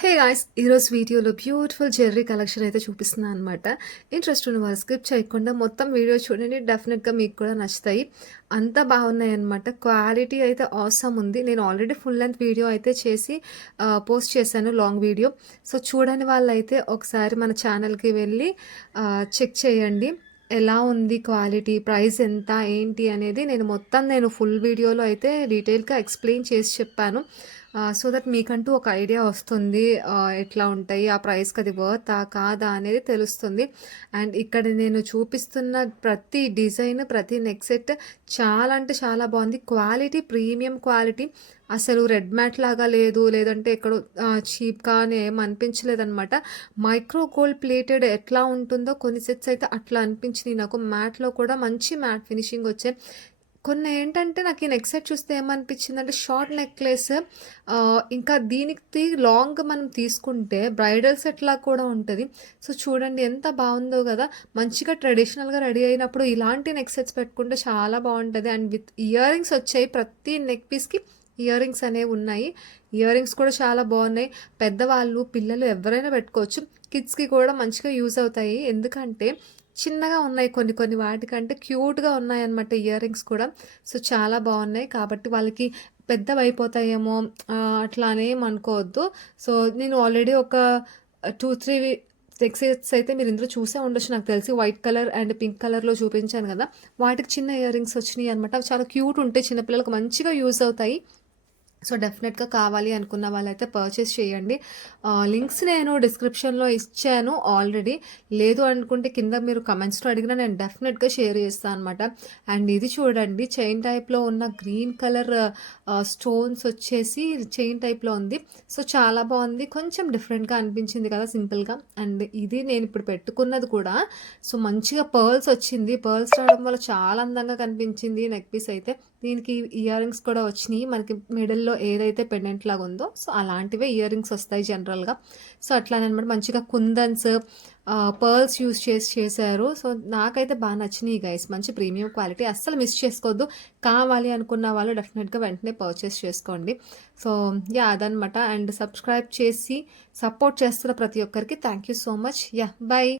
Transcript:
Hey guys! ఈరోజు వీడియోలో beautiful jewellery collection అయితే చూపిస్తున్నా అనమాట. ఇంట్రెస్ట్ ఉన్న వాళ్ళు స్కిప్ చేయకుండా మొత్తం వీడియో చూడండి. డెఫినెట్‌గా మీకు కూడా నచ్చుతాయి. అంత బాగున్నాయన్నమాట. క్వాలిటీ అయితే ఆసమ్ ఉంది. నేను ఆల్రెడీ ఫుల్ లెంత్ వీడియో అయితే చేసి పోస్ట్ చేశాను లాంగ్ వీడియో. సో, చూడని వాళ్ళైతే ఒకసారి మన ఛానల్‌కి వెళ్ళి చెక్ చేయండి. ఎలా ఉంది క్వాలిటీ, ప్రైస్ ఎంత, ఏంటి అనేది నేను ఫుల్ వీడియోలో అయితే డీటెయిల్‌గా ఎక్స్‌ప్లెయిన్ చేసి చెప్పాను. సో దట్ మీకంటూ ఒక ఐడియా వస్తుంది. ఎట్లా ఉంటాయి, ఆ ప్రైస్‌కి అది వర్తా కాదా అనేది తెలుస్తుంది. అండ్ ఇక్కడ నేను చూపిస్తున్న ప్రతి డిజైన్, ప్రతి నెక్ సెట్ చాలా అంటే చాలా బాగుంది. Quality premium quality. అసలు రెడ్ మ్యాట్ లాగా లేదు, లేదంటే ఎక్కడో చీప్‌గా అని ఏం అనిపించలేదనమాట. మైక్రో గోల్డ్ ప్లేటెడ్ ఎట్లా ఉంటుందో కొన్ని సెట్స్ అయితే అట్లా అనిపించినియి నాకు. మ్యాట్‌లో కూడా మంచి మ్యాట్ ఫినిషింగ్ వచ్చాయి. కొన్ని ఏంటంటే నాకు ఈ నెక్ సెట్ చూస్తే ఏమనిపించిందంటే షార్ట్ నెక్లెస్, ఇంకా దీనికి లాంగ్ మనం తీసుకుంటే బ్రైడల్ సెట్‌లా కూడా ఉంటది. సో, చూడండి ఎంత బావుందో గదా! మంచిగా ట్రెడిషనల్‌గా రెడీ అయినప్పుడు ఇలాంటి నెక్ సెట్స్ పెట్టుకుంటే చాలా బావుంటది. అండ్ విత్ ఇయర్ రింగ్స్ వచ్చాయి. ప్రతి నెక్ పీస్‌కి ఇయర్ రింగ్స్ అనేవున్నాయి. ఇయర్ రింగ్స్ కూడా చాలా బావున్నాయి. పెద్దవాళ్ళు, పిల్లలు ఎవరైనా పెట్టుకోవచ్చు. కిడ్స్‌కి కూడా మంచిగా యూజ్ అవుతాయి. ఎందుకంటే చిన్నగా ఉన్నాయి, కొన్ని కొన్ని వాటికంటే క్యూట్‌గా ఉన్నాయన్నమాట ఇయర్ రింగ్స్ కూడా. సో, చాలా బావున్నాయి. కాబట్టి వాళ్ళకి పెద్దవైపోతాయేమో అట్లా అని ఏమి అనుకోవద్దు. సో, నేను ఆల్రెడీ ఒక 2, 3 నెక్ సెట్స్ అయితే మీరు ఇందులో చూసే ఉండొచ్చు నాకు తెలిసి. వైట్ కలర్ అండ్ పింక్ కలర్‌లో చూపించాను గదా! వాటికి చిన్న ఇయర్ రింగ్స్ వచ్చినియన్నమాట. అవి చాలా క్యూట్ ఉంటాయి. చిన్న పిల్లలకి మంచిగా యూజ్ అవుతాయి. సో, డెఫినెట్‌గా కావాలి అనుకున్న వాళ్ళైతే పర్చేస్ చేయండి. లింక్స్ నేను డిస్క్రిప్షన్‌లో ఇచ్చాను ఆల్రెడీ. లేదు అనుకుంటే కింద మీరు కమెంట్స్‌లో అడిగినా నేను డెఫినెట్‌గా షేర్ చేస్తా అనమాట. అండ్ ఇది చూడండి, చైన్ టైప్‌లో ఉన్న గ్రీన్ కలర్ స్టోన్స్ వచ్చేసి చైన్ టైప్‌లో ఉంది. సో, చాలా బావుంది. కొంచెం డిఫరెంట్‌గా అనిపించింది కదా సింపుల్‌గా. అండ్ ఇది నేను ఇప్పుడు పెట్టుకున్నది కూడా సో, మంచిగా పర్ల్స్ వచ్చింది. పర్ల్స్ రావడం వల్ల చాలా అందంగా కనిపించింది నెక్ పీస్ అయితే. దీనికి ఇయర్ రింగ్స్ కూడా వచ్చినియి. మనకి మిడిల్‌లో ఏదైతే పెండెంట్ లాగా ఉందో, సో, అలాంటివే ఇయర్ రింగ్స్ వస్తాయి జనరల్‌గా. సో, అట్లాననమాట. మంచిగా కుందన్స్, పర్ల్స్ యూజ్ చేసి చేశారు. సో, నాకైతే నచ్చినియి గైస్. మంచి ప్రీమియం క్వాలిటీ. అస్సలు మిస్ చేసుకోవద్దు. కావాలి అనుకున్న వాళ్ళు డెఫినెట్‌గా వెంటనే పర్చేస్ చేసుకోండి. So, yeah! అదనమాట. అండ్ సబ్స్క్రైబ్ చేసి సపోర్ట్ చేస్తున్న ప్రతి ఒక్కరికి thank you so much. Yeah! By.